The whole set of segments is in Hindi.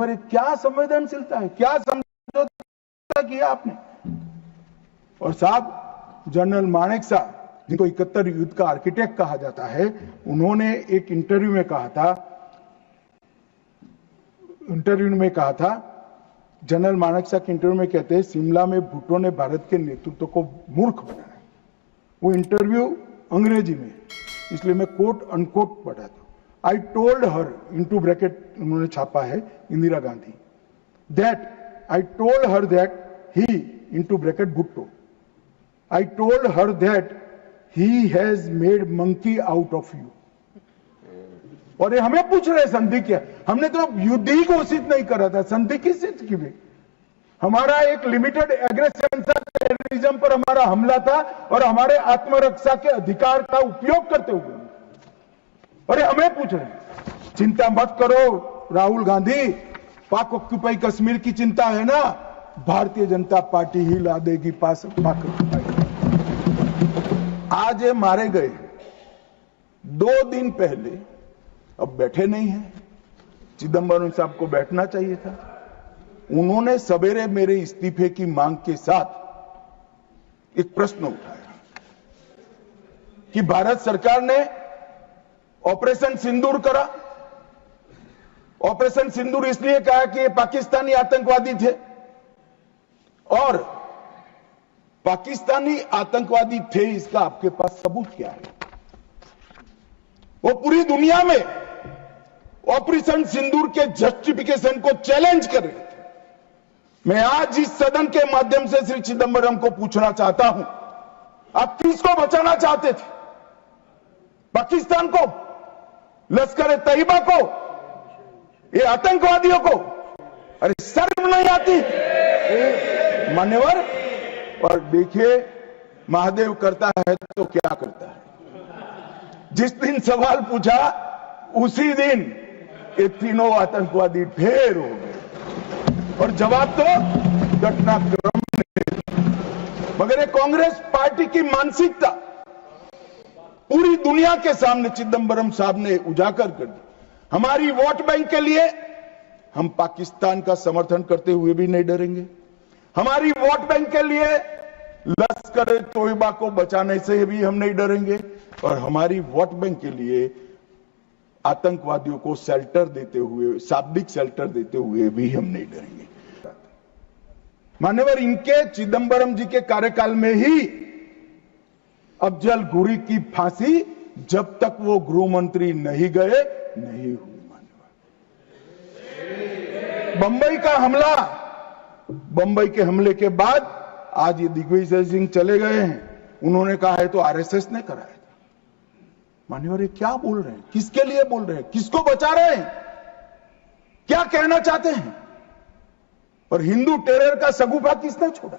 मान्यवर, क्या संवेदनशीलता है, क्या समझौता किया आपने। और साहब जनरल मानेकशॉ, जिनको 71 युद्ध का आर्किटेक्ट कहा जाता है, उन्होंने एक इंटरव्यू में कहा था, जनरल मानेकशॉ के इंटरव्यू में कहते हैं, शिमला में भुट्टो ने भारत के नेतृत्व को मूर्ख बनाया। वो इंटरव्यू अंग्रेजी में, इसलिए मैं कोट अनकोट पढ़ा था। I told her, into bracket उन्होंने छापा है Indira Gandhi, that I told her that he, into bracket Bhutto, I told her that he has made monkey out of you. और ये हमें पूछ रहे संधि क्या, हमने तो युद्ध ही घोषित नहीं करा था, संधि किस चीज की भी। हमारा एक लिमिटेड एग्रेशन था, टेररिज्म पर हमारा हमला था, और हमारे आत्मरक्षा के अधिकार का उपयोग करते हुए, और हमें पूछ रहे हैं। चिंता मत करो राहुल गांधी, पाक ऑक्यूपाई कश्मीर की चिंता है ना, भारतीय जनता पार्टी ही ला देगी पाक ऑक्यूपाई। आज ये मारे गए 2 दिन पहले, अब बैठे नहीं है, चिदंबरम साहब को बैठना चाहिए था। उन्होंने सवेरे मेरे इस्तीफे की मांग के साथ एक प्रश्न उठाया कि भारत सरकार ने ऑपरेशन सिंदूर करा। ऑपरेशन सिंदूर इसलिए कहा कि ये पाकिस्तानी आतंकवादी थे, और पाकिस्तानी आतंकवादी थे, इसका आपके पास सबूत क्या है। वो पूरी दुनिया में ऑपरेशन सिंदूर के जस्टिफिकेशन को चैलेंज कर रहे थे। मैं आज इस सदन के माध्यम से श्री चिदंबरम को पूछना चाहता हूं, आप किसको बचाना चाहते थे? पाकिस्तान को, लश्कर ए तैयबा को, ये आतंकवादियों को? अरे शर्म नहीं आती मान्यवर। और देखिए, महादेव करता है तो क्या करता है। जिस दिन सवाल पूछा उसी दिन ये तीनों आतंकवादी ढेर हो गए, और जवाब तो घटनाक्रम ने। मगर ये कांग्रेस पार्टी की मानसिकता पूरी दुनिया के सामने चिदंबरम साहब ने उजागर कर दी। हमारी वोट बैंक के लिए हम पाकिस्तान का समर्थन करते हुए भी नहीं डरेंगे। हमारी वोट बैंक के लिए लश्कर ए तोयबा को बचाने से भी हम नहीं डरेंगे, और हमारी वोट बैंक के लिए आतंकवादियों को शेल्टर देते हुए, शाब्दिक शेल्टर देते हुए भी हम नहीं डरेंगे। मान्यवर, इनके चिदंबरम जी के कार्यकाल में ही अफजल गुरी की फांसी जब तक वो गृह मंत्री नहीं गए नहीं हुई। बंबई का हमला, बंबई के हमले के बाद आज ये दिग्विजय सिंह चले गए हैं, उन्होंने कहा है तो आरएसएस ने कराया था। मान्यवर, ये क्या बोल रहे हैं, किसके लिए बोल रहे हैं, किसको बचा रहे हैं, क्या कहना चाहते हैं? और हिंदू टेरर का सगुफा किसने छोड़ा?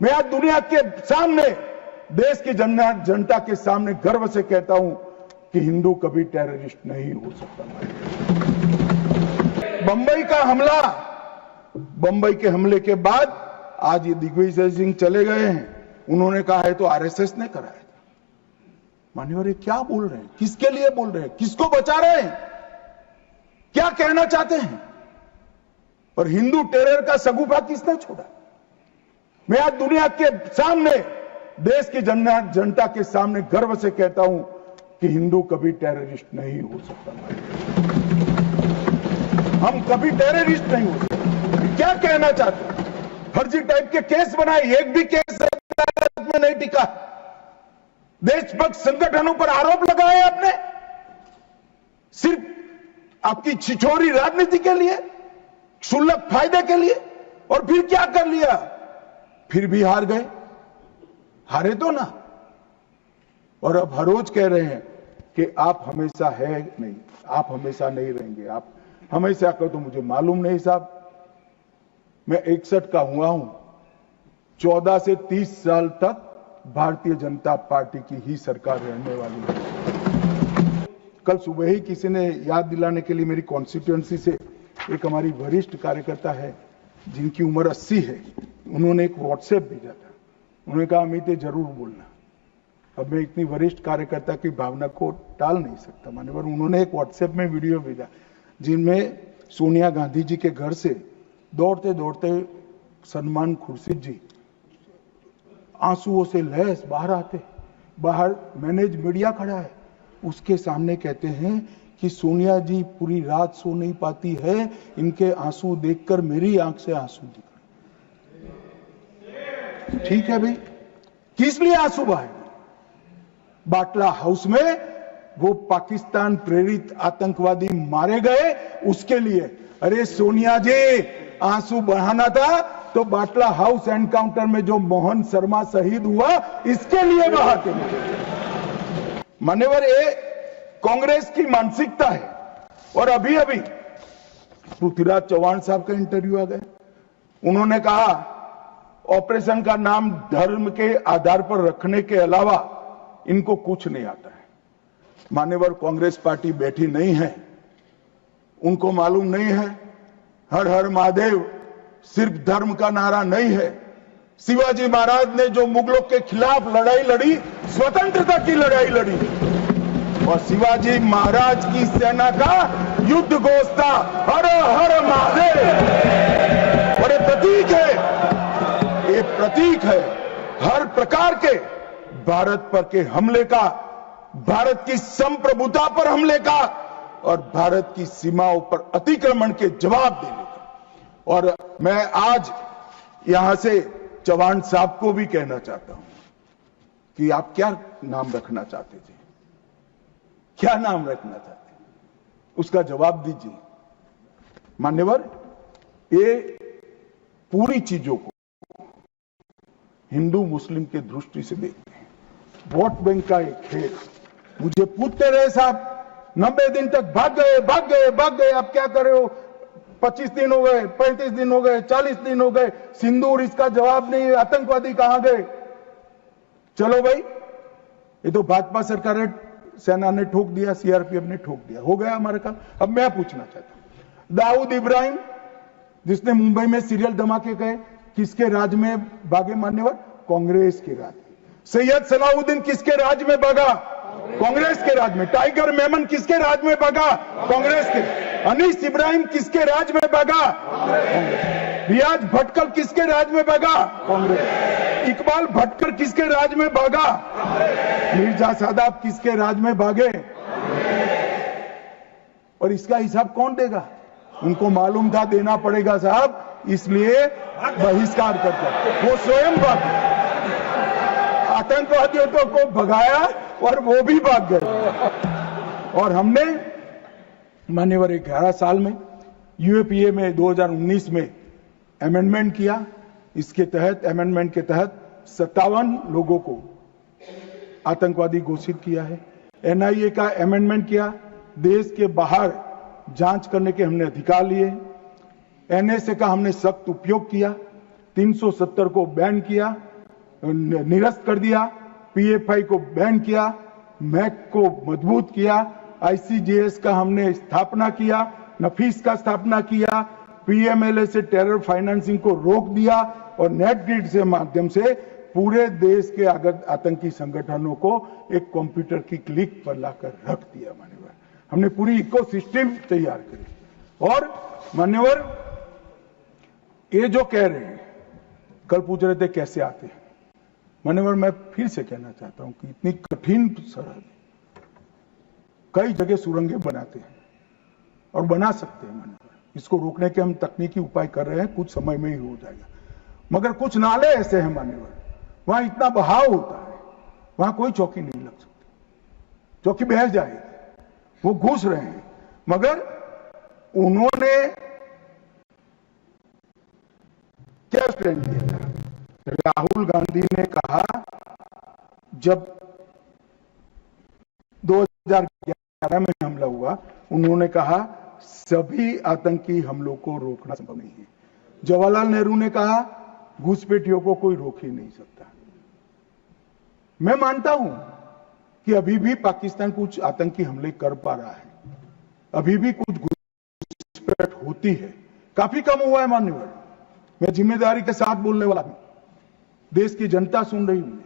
मैं आज दुनिया के सामने, देश की जनता के सामने गर्व से कहता हूं कि हिंदू कभी टेररिस्ट नहीं हो सकता। बंबई का हमला, बंबई के हमले के बाद आज ये दिग्विजय सिंह चले गए हैं, उन्होंने कहा है तो आरएसएस ने कराया था। मान्यवर, ये क्या बोल रहे हैं, किसके लिए बोल रहे हैं, किसको बचा रहे हैं, क्या कहना चाहते हैं? और हिंदू टेरर का सगुफा किसने छोड़ा? मैं आज दुनिया के सामने, देश की जनता के सामने गर्व से कहता हूं कि हिंदू कभी टेररिस्ट नहीं हो सकता। हम कभी टेररिस्ट नहीं हो सकते। क्या कहना चाहते हैं? फर्जी टाइप के केस बनाए, एक भी केस अदालत में नहीं टिका। देशभक्त संगठनों पर आरोप लगाए आपने, सिर्फ आपकी छिछोरी राजनीति के लिए, क्षुल्लक फायदे के लिए। और फिर क्या कर लिया? फिर भी हार गए। हारे तो ना। और अब हर रोज कह रहे हैं कि आप हमेशा है नहीं, आप हमेशा नहीं रहेंगे, आप हमेशा का तो मुझे मालूम नहीं साहब। मैं 61 का हुआ हूं, 14 से 30 साल तक भारतीय जनता पार्टी की ही सरकार रहने वाली है। कल सुबह ही किसी ने याद दिलाने के लिए मेरी कॉन्स्टिट्यूएंसी से एक हमारी वरिष्ठ कार्यकर्ता है जिनकी उम्र 80 है, उन्होंने एक व्हाट्सएप भेजा था। उन्होंने कहा अमित जरूर बोलना। अब मैं इतनी वरिष्ठ कार्यकर्ता की भावना को टाल नहीं सकता मान्यवर। उन्होंने एक व्हाट्सएप में वीडियो भेजा जिनमें सोनिया गांधी जी के घर से दौड़ते दौड़ते सलमान खुर्शीद जी आंसुओं से लहस बाहर आते, बाहर मैनेज मीडिया खड़ा है, उसके सामने कहते हैं कि सोनिया जी पूरी रात सो नहीं पाती है, इनके आंसू देखकर मेरी आंख से आंसू निकले। ठीक है भाई, किस लिए आंसू बहाए? बाटला हाउस में वो पाकिस्तान प्रेरित आतंकवादी मारे गए, उसके लिए। अरे सोनिया जी, आंसू बहाना था तो बाटला हाउस एनकाउंटर में जो मोहन शर्मा शहीद हुआ, इसके लिए बहाते। मान्यवर, ये कांग्रेस की मानसिकता है। और अभी अभी पृथ्वीराज चौहान साहब का इंटरव्यू आ गया, उन्होंने कहा ऑपरेशन का नाम धर्म के आधार पर रखने के अलावा इनको कुछ नहीं आता है। मान्यवर, कांग्रेस पार्टी बैठी नहीं है, उनको मालूम नहीं है हर हर महादेव सिर्फ धर्म का नारा नहीं है। शिवाजी महाराज ने जो मुगलों के खिलाफ लड़ाई लड़ी, स्वतंत्रता की लड़ाई लड़ी, और शिवाजी महाराज की सेना का युद्ध घोष था हर हर महादेव। और ये प्रतीक है, ये प्रतीक है हर प्रकार के भारत पर के हमले का, भारत की संप्रभुता पर हमले का, और भारत की सीमाओं पर अतिक्रमण के जवाब देने का। और मैं आज यहां से चौहान साहब को भी कहना चाहता हूं कि आप क्या नाम रखना चाहते थे, क्या नाम रखना चाहते, उसका जवाब दीजिए। मान्यवर, ये पूरी चीजों को हिंदू मुस्लिम के दृष्टि से देखते हैं, वोट बैंक का एक खेल। मुझे पूछते रहे साहब, 90 दिन तक भाग गए भाग गए भाग गए, आप क्या कर रहे हो? 25 दिन हो गए, 35 दिन हो गए, 40 दिन हो गए, सिंदूर इसका जवाब नहीं, आतंकवादी कहां गए? चलो भाई, ये तो भाजपा सरकार सेना ने ठोक दिया, सीआरपीएफ ने ठोक दिया, हो गया हमारा काम। अब मैं पूछना चाहता हूं, दाऊद इब्राहिम जिसने मुंबई में सीरियल धमाके गए, किसके राज में भागे? मान्यवर, कांग्रेस के राज में। सैयद सलाउद्दीन किसके राज में भागा? कांग्रेस के राज में। टाइगर मेमन किसके राज में भागा? कांग्रेस के। अनीस इब्राहिम किसके राज में भागा? रियाज भटकल किसके राज में भागा? कांग्रेस। इकबाल भटकर किसके राज में भागा? मिर्जा सादाब किसके राज में भागे? और इसका हिसाब कौन देगा? उनको मालूम था देना पड़ेगा साहब, इसलिए बहिष्कार करते, वो स्वयं भागे, आतंकवादियों को भगाया और वो भी भाग गए। और हमने मान्यवर 11 साल में यूएपीए में 2019 में अमेंडमेंट किया। इसके तहत, अमेंडमेंट के तहत 57 लोगों को आतंकवादी घोषित किया है। एनआईए का अमेंडमेंट किया, देश के बाहर जांच करने के हमने अधिकार लिए। एनएसए का हमने सख्त उपयोग किया, 370 को बैन किया, निरस्त कर दिया, पीएफआई को बैन किया, मैक को मजबूत किया, आईसीजेएस का हमने स्थापना किया, नफीस का स्थापना किया, पीएमएलए से टेरर फाइनेंसिंग को रोक दिया, और नेट ग्रिड से माध्यम से पूरे देश के आतंकी संगठनों को एक कंप्यूटर की क्लिक पर लाकर रख दिया। मान्यवर, हमने पूरी इकोसिस्टम तैयार करी। और मान्यवर, ये जो कह रहे हैं, कल पूछ रहे थे कैसे आते हैं, मान्यवर मैं फिर से कहना चाहता हूं कि इतनी कठिन सरहद, कई जगह सुरंगें बनाते हैं और बना सकते हैं। मान्यवर, इसको रोकने के हम तकनीकी उपाय कर रहे हैं, कुछ समय में ही हो जाएगा। मगर कुछ नाले ऐसे हैं मान्यवर, वहां इतना बहाव होता है, वहां कोई चौकी नहीं लग सकती, चौकी बह जाएगी। वो घुस रहे हैं, मगर उन्होंने क्या स्टैंड लिया था? राहुल गांधी ने कहा, जब 2011 में हमला हुआ, उन्होंने कहा सभी आतंकी हमलों को रोकना संभव नहीं है। जवाहरलाल नेहरू ने कहा घुसपैठियों को कोई रोक ही नहीं सकता। मैं मानता हूं कि अभी भी पाकिस्तान कुछ आतंकी हमले कर पा रहा है, अभी भी कुछ घुसपैठ होती है, काफी कम हुआ है मान्यवर, मैं जिम्मेदारी के साथ बोलने वाला हूं, देश की जनता सुन रही हूं,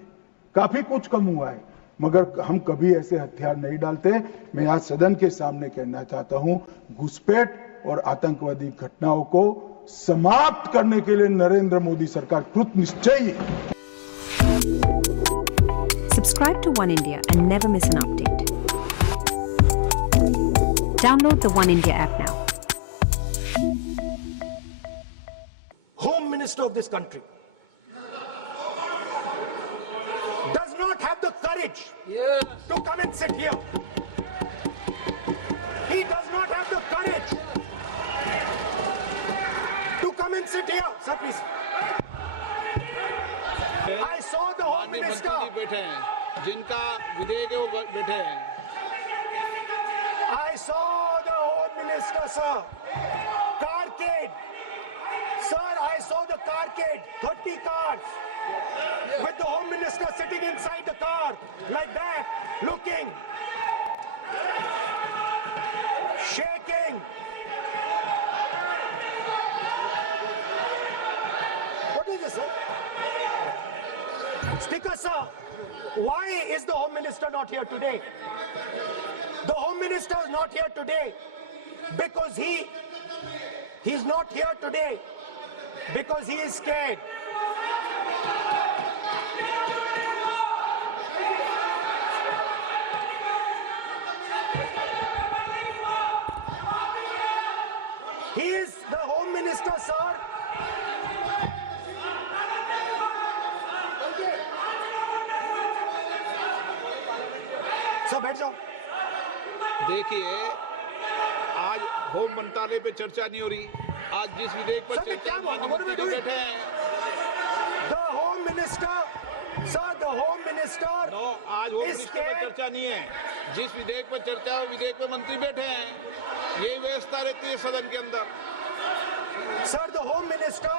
काफी कुछ कम हुआ है, मगर हम कभी ऐसे हथियार नहीं डालते। मैं आज सदन के सामने कहना चाहता हूं, घुसपैठ और आतंकवादी घटनाओं को समाप्त करने के लिए नरेंद्र मोदी सरकार कृत निश्चयी है। Subscribe to One India and never miss an update. Download the One India app now. Home Minister of this country does not have the courage to come and sit here. He does not have the courage to come and sit here. Sir, please. I saw the Home Minister. मंत्री जी बैठे हैं, जिनका विधेयक है वो बैठे हैं। I saw the Home Minister, sir. Carcade. Sir, I saw the carcade. 30 cars. With the Home Minister sitting inside the car. Like that. Looking. Shaking. What is this, sir? Speaker, sir, why is the Home Minister not here today? The Home Minister is not here today because he's not here today because he is scared. He is the Home Minister, sir. Sir बैठ जाओ। देखिए, आज होम मंत्रालय पे चर्चा नहीं हो रही। आज जिस विधेयक पर चर्चा मंत्री जी बैठे हैं। The Home Minister, sir, the Home Minister. No, आज होम मिनिस्टर पर चर्चा नहीं है। जिस विधेयक पर चर्चा है, विधेयक पे मंत्री बैठे हैं। यही व्यवस्था रहती है सदन के अंदर। Sir, the Home Minister.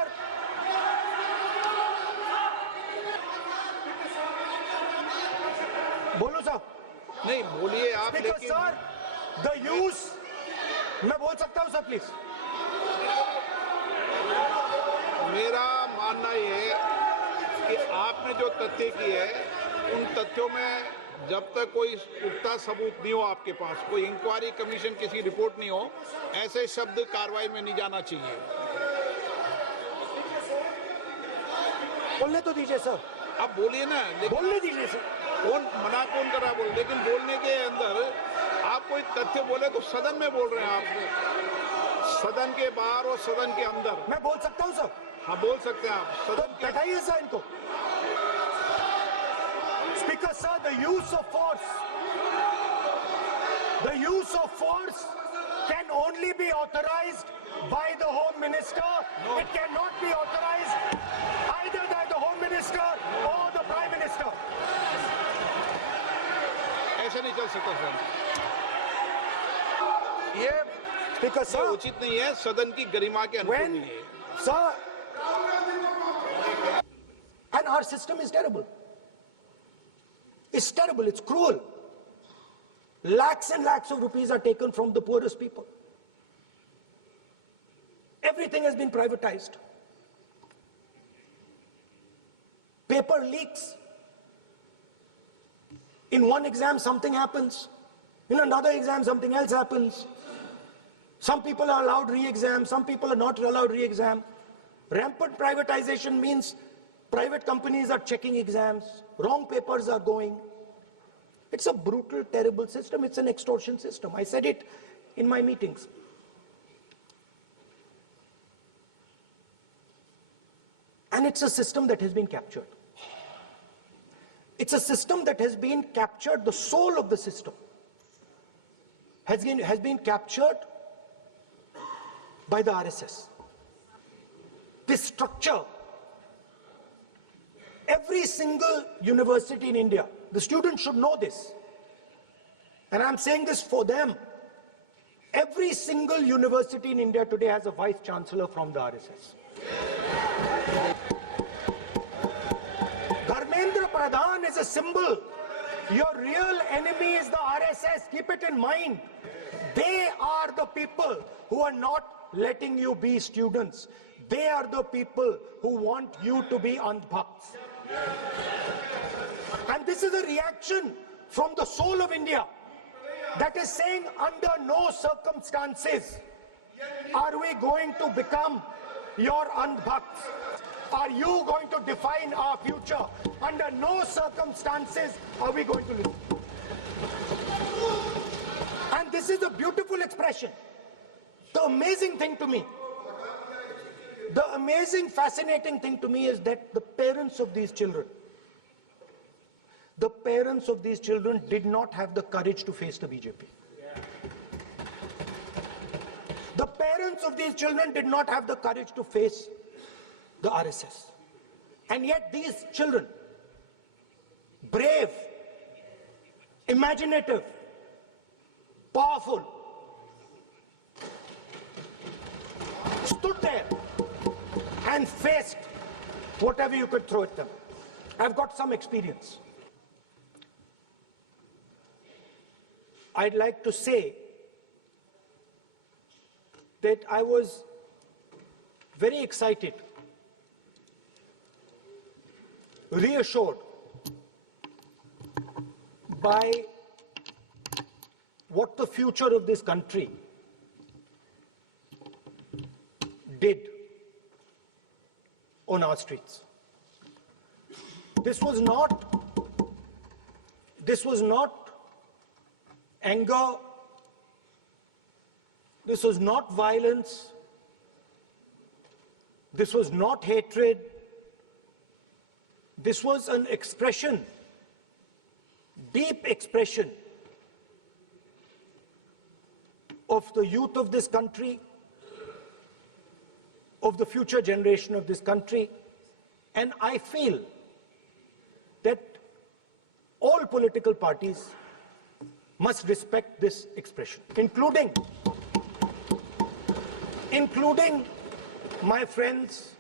बोलो सर। नहीं बोलिए आप, लेकिन सर द यूज मैं बोल सकता हूं सर प्लीज। मेरा मानना ये है कि आपने जो तथ्य किए उन तथ्यों में जब तक कोई पुख्ता सबूत नहीं हो, आपके पास कोई इंक्वायरी कमीशन किसी रिपोर्ट नहीं हो, ऐसे शब्द कार्रवाई में नहीं जाना चाहिए। बोलने तो दीजिए सर। अब बोलिए ना, बोलने दीजिए सर। कौन मना कौन कर रहा बोल, लेकिन बोलने के अंदर आप कोई तथ्य बोले तो सदन में बोल रहे हैं आप, सदन के बाहर और सदन के अंदर। मैं बोल सकता हूं सर। हाँ बोल सकते हैं आप सदन के। बैठाइए सर इनको। Speaker sir, the use of force can only B authorised by the home minister. It can not be authorised either by the home minister और द प्राइम मिनिस्टर। ऐसा नहीं चल सकता सर, ये स्पीकर सर उचित नहीं है, सदन की गरिमा के अनुकूल नहीं है sir. And our system is terrible. It's terrible. It's cruel. Lakhs and lakhs of rupees are taken from the poorest people. Everything has been privatized. Paper leaks. In one exam, something happens. In another exam, something else happens. Some people are allowed re-exam, some people are not allowed re-exam. Rampant privatization means private companies are checking exams, wrong papers are going. It's a brutal, terrible system. It's an extortion system. I said it in my meetings. And it's a system that has been captured. It's a system that has been captured, the soul of the system has been captured by the RSS. This structure, every single university in India, the students should know this, and I'm saying this for them. Every single university in India today has a vice chancellor from the RSS. Dharmendra Pradhan is a symbol. Your real enemy is the RSS. Keep it in mind. They are the people who are not letting you be students. They are the people who want you to be andhbhakts. And this is a reaction from the soul of India that is saying under no circumstances Are we going to become your andhbhakts? Are you going to define our future? Under no circumstances are we going to listen. And this is a beautiful expression. The amazing thing to me, the amazing, fascinating thing to me is that the parents of these children did not have the courage to face the BJP. The parents of these children did not have the courage to face the RSS. And yet these children, brave, imaginative, powerful, stood there and faced whatever you could throw at them. I've got some experience. I'd like to say that I was very excited, reassured by what the future of this country did on our streets. This was not anger, this was not violence, this was not hatred, this was an expression, deep expression of the youth of this country, of the future generation of this country, and I feel that all political parties must respect this expression, including my friends